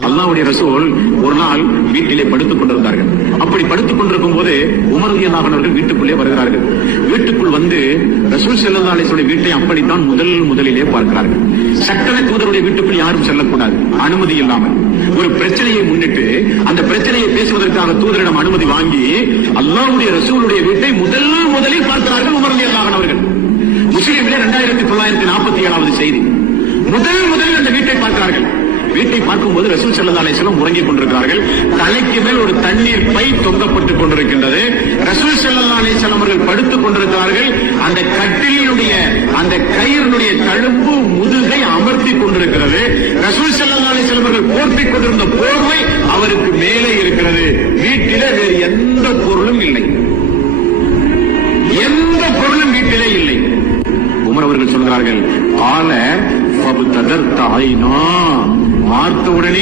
அல்லாஹ்வுடைய ரசூல் ஒரு நாள் வீட்டிலே படுத்துக் கொண்டிருந்தார்கள். அப்படி படுத்துக் கொண்டிருக்கும் போது உமர் ரலியல்லாஹு அன்ஹு அவர்கள் வீட்டுக்குள்ளே வருகிறார்கள். வீட்டுக்குள் வந்து ரசூல் ஸல்லல்லாஹு அலைஹி வஸல்லம் வீட்டை அப்படித்தான் முதலிலே பார்க்கிறார்கள். சட்டன தூதருடைய வீட்டுக்குள் யாரும் செல்லக்கூடாது, அனுமதி இல்லாமல். ஒரு பிரச்சனையை முன்னிட்டு அந்த பிரச்சனையை பேசுவதற்காக தூதரிடம் அனுமதி வாங்கி அல்லாஹ்வுடைய ரசூலுடைய வீட்டை முதலில் பார்க்கிறார்கள் உமர் ரலியல்லாஹு அன்ஹு அவர்கள். முஸ்லிமிலே 2947வது செய்தி. முதலில் அந்த வீட்டை பார்க்கிறார்கள். வீட்டை பார்க்கும்போது ரசூல் ஸல்லல்லாஹு அலைஹி வஸல்லம் உறங்கிக் கொண்டிருக்கிறார்கள். தலைக்கு மேல் ஒரு தண்ணீர் பை தொங்கப்பட்டுக் கொண்டிருக்கின்றது. ரசூல் ஸல்லல்லாஹு அலைஹி வஸல்லம் அவர்கள் படுத்துக் கொண்டிருக்கிறார்கள். அந்த கட்டிலுடைய அந்த கயிறுடைய தழும்பு முதுகை அமர்த்தி கொண்டிருக்கிறது. ரசூல் ஸல்லல்லாஹு அலைஹி வஸல்லம் அவர்கள் போர்த்திக் கொண்டிருந்த போர்வை அவருக்கு மேலே இருக்கிறது. வீட்டிலே வேறு எந்த பொருளும் இல்லை, எந்த பொருளும் வீட்டிலே இல்லை. உமர் அவர்கள் சொல்கிறார்கள், ஆல பார்த்த உடனே